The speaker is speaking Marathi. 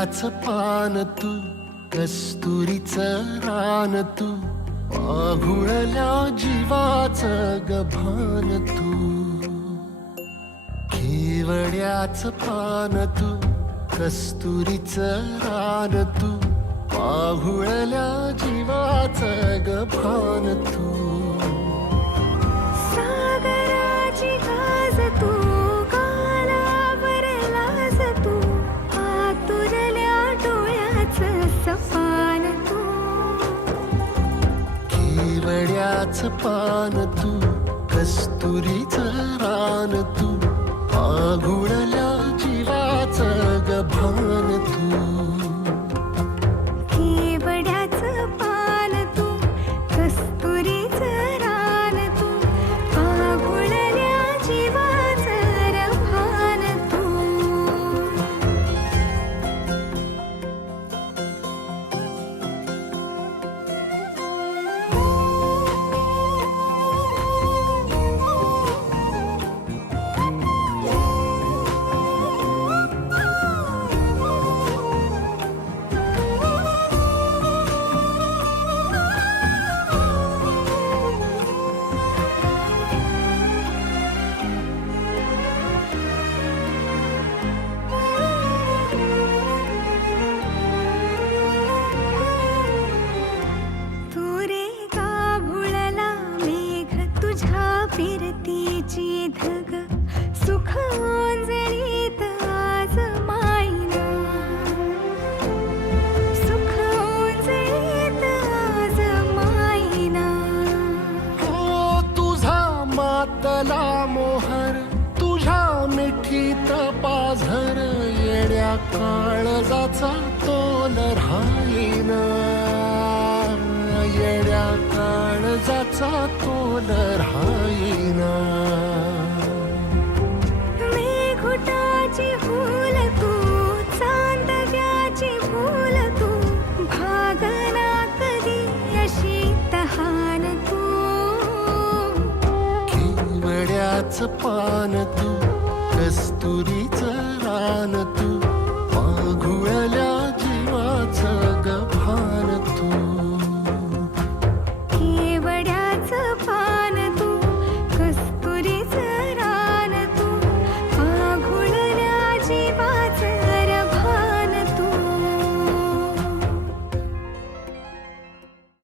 केवड्याच पान तू, कस्तुरीचं रान तू, पाघुळल्या जीवाचं गभान तू. केवड्याच पान तू, कस्तुरीचं रान तू, पाघुळल्या जीवाचं गभान तू. सागराची गाज तू, गालावर लाज तू, आतुरल्या डोळ्याचं सपान तू. केवड्याच पान तू, कस्तुरीचं रान तू, पाघुळल्या जीवाचं गभान तू. केवड्याचं पान तू, कस्तुरीचं रान तू, पाघुळल्या जीवाचं रभान तू. फिरतीची धग सुख ओंजळीत आज मायना. सुख ओंजळीत आज मायना. हो तुझा मातला मोहर, तुझ्या मिठीत पाझर, येड्या काळजाचा तोल राहीना. येड्या काळजाचा तोल राहीना. मेघुटाची फूल तू, चांदव्याची फूल तू, भागना कधी अशी तहान तू. केवड्याच पान तू, कस्तुरीचं रान तू,